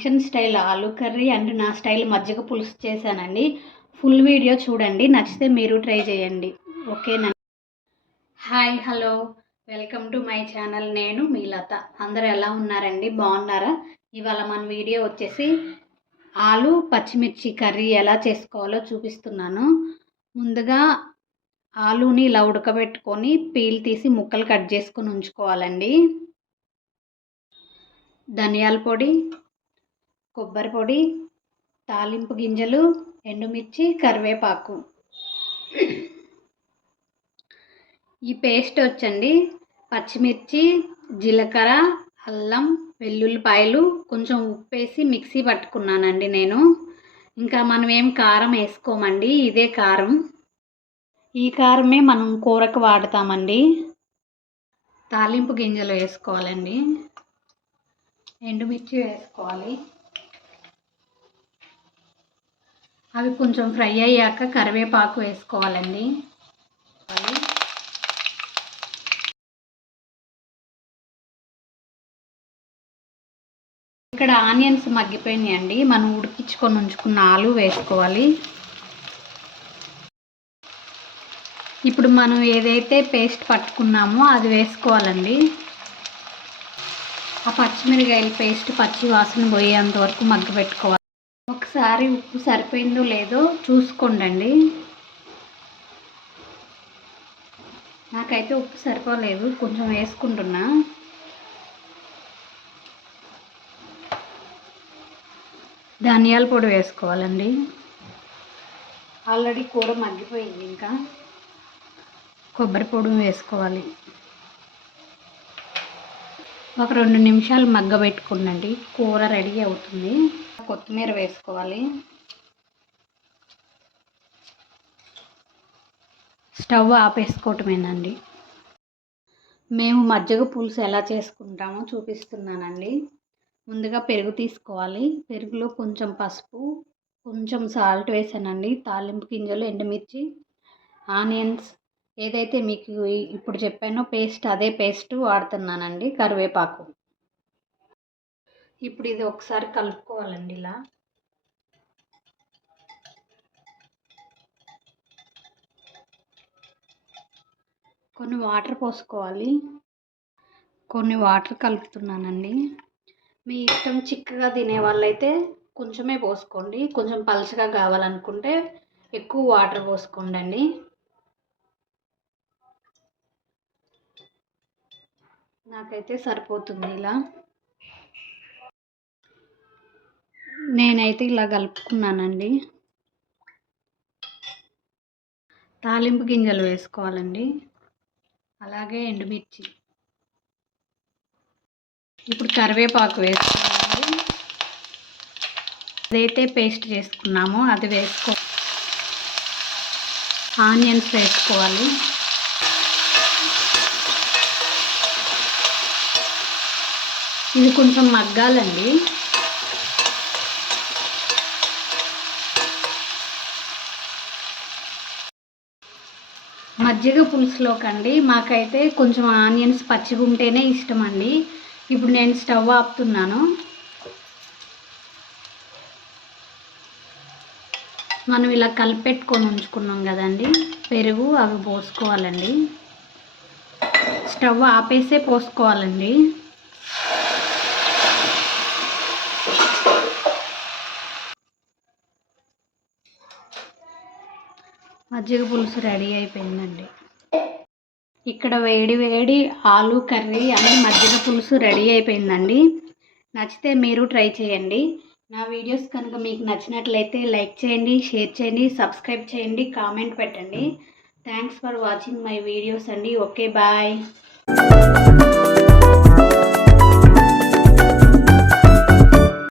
Function style aloo curry and నా style మజ్జిగ పులుసు చేశానండి. ఫుల్ వీడియో చూడండి, నచ్చితే మీరు ట్రై చేయండి. ఓకేనా? Hi, hello, welcome to my channel. నేను మీ లత. అందరూ ఎలా ఉన్నారండి? బాగున్నారా? ఇవాళ మన వీడియో వచ్చేసి ఆలు పచ్చిమిర్చి కర్రీ ఎలా చేసుకోవాలో చూపిస్తున్నాను. ముందుగా ఆలూని ఇలా ఉడకబెట్టుకొని పీల్ తీసి ముక్కలు కట్ చేసుకొని ఉంచుకోవాలండి. ధనియాల పొడి, కొబ్బరి పొడి, తాలింపు గింజలు, ఎండుమిర్చి, కరివేపాకు. ఈ పేస్ట్ వచ్చండి పచ్చిమిర్చి, జీలకర్ర, అల్లం, వెల్లుల్లిపాయలు, కొంచెం ఉప్పు వేసి మిక్సీ పట్టుకున్నానండి నేను. ఇంకా మనం ఏం కారం వేసుకోమండి, ఇదే కారం. ఈ కారమే మనం కూరకు వాడతామండి. తాలింపు గింజలు వేసుకోవాలండి, ఎండుమిర్చి వేసుకోవాలి. అవి కొంచెం ఫ్రై అయ్యాక కరివేపాకు వేసుకోవాలండి. ఇక్కడ ఆనియన్స్ మగ్గిపోయినాయండి. మనం ఉడికించుకొని ఉంచుకున్న ఆలు వేసుకోవాలి. ఇప్పుడు మనం ఏదైతే పేస్ట్ పట్టుకున్నామో అది వేసుకోవాలండి. ఆ పచ్చిమిరకాయల పేస్ట్ పచ్చి వాసన పోయేంత వరకు మగ్గబెట్టుకోవాలి. ఒకసారి ఉప్పు సరిపోయిందో లేదో చూసుకోండి. నాకైతే ఉప్పు సరిపోలేదు, కొంచెం వేసుకుంటున్నా. ధనియాల పొడి వేసుకోవాలండి. ఆల్రెడీ కూర మగ్గిపోయింది. ఇంకా కొబ్బరి పొడి వేసుకోవాలి. ఒక 2 నిమిషాలు మగ్గబెట్టుకోండి, కూర రెడీ అవుతుంది. కొత్తిమీర వేసుకోవాలి. స్టవ్ ఆపేసుకోవటమేనండి. మేము మజ్జిగ పులుసు ఎలా చేసుకుంటామో చూపిస్తున్నానండి. ముందుగా పెరుగు తీసుకోవాలి. పెరుగులో కొంచెం పసుపు, కొంచెం సాల్ట్ వేసానండి. తాలింపు గింజలు, ఎండుమిర్చి, ఆనియన్స్, ఏదైతే మీకు ఇప్పుడు చెప్పానో పేస్ట్, అదే పేస్ట్ వాడుతున్నానండి. కరివేపాకు. ఇప్పుడు ఇది ఒకసారి కలుపుకోవాలండి. ఇలా కొన్ని వాటర్ పోసుకోవాలి. కొన్ని వాటర్ కలుపుతున్నానండి. మీ ఇష్టం, చిక్కగా తినే వాళ్ళైతే కొంచెమే పోసుకోండి. కొంచెం పలుచగా కావాలనుకుంటే ఎక్కువ వాటర్ పోసుకోండి. నాకైతే సరిపోతుంది ఇలా. నేనైతే ఇలా కలుపుకున్నానండి. తాలింపు గింజలు వేసుకోవాలండి, అలాగే ఎండుమిర్చి. ఇప్పుడు కరివేపాకు వేసుకోవాలండి. ఏదైతే పేస్ట్ చేసుకున్నామో అది వేసుకో. ఆనియన్స్ వేసుకోవాలి. ఇది కొంచెం మగ్గాలండి. మజ్జిగ పులుసులో కండి మాకైతే కొంచెం ఆనియన్స్ పచ్చిగా ఉంటేనే ఇష్టం అండి. ఇప్పుడు నేను స్టవ్ ఆపుతున్నాను. మనం ఇలా కలిపెట్టుకొని ఉంచుకున్నాం కదండి పెరుగు, అవి పోసుకోవాలండి. స్టవ్ ఆపేసే పోసుకోవాలండి. మజ్జిగ పులుసు రెడీ అయిపోయిందండి. ఇక్కడ వేడి వేడి ఆలు కర్రీ అని మజ్జిగ పులుసు రెడీ అయిపోయిందండి. నచ్చితే మీరు ట్రై చేయండి. నా వీడియోస్ కనుక మీకు నచ్చినట్లయితే లైక్ చేయండి, షేర్ చేయండి, సబ్స్క్రైబ్ చేయండి, కామెంట్ పెట్టండి. Thanks for watching my videos అండి. Okay, bye.